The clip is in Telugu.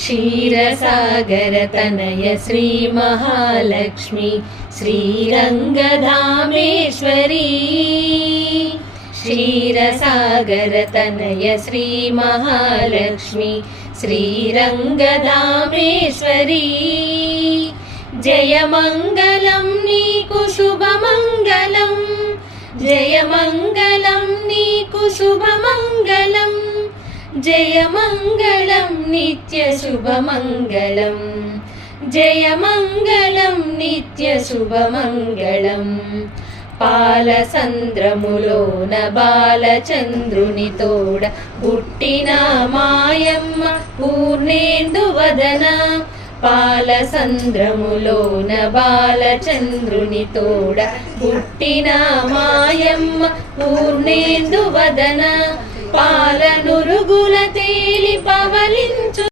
क्षीरसागर तनय श्री महालक्ष्मी श्रीरङ्गधामेश्वरी क्षीरसागर तनय श्री महालक्ष्मी श्रीरङ्गधामेश्वरी जयमङ्गलं नीकु शुभमङ्गलं जयमङ्गलं नीकु शुभमङ्गलं जयमङ्गलं नित्यशुभमङ्गलं जयमङ्गलं नित्यशुभमङ्गलं పాలసంద్రములోన బాలచంద్రుని తోడ పుట్టిన మాయమ్మ పూర్ణేందు వదన పాలసంద్రములోన బాలచంద్రుని తోడ పుట్టిన మాయమ్మ పూర్ణేందు వదన పాలనురుగుల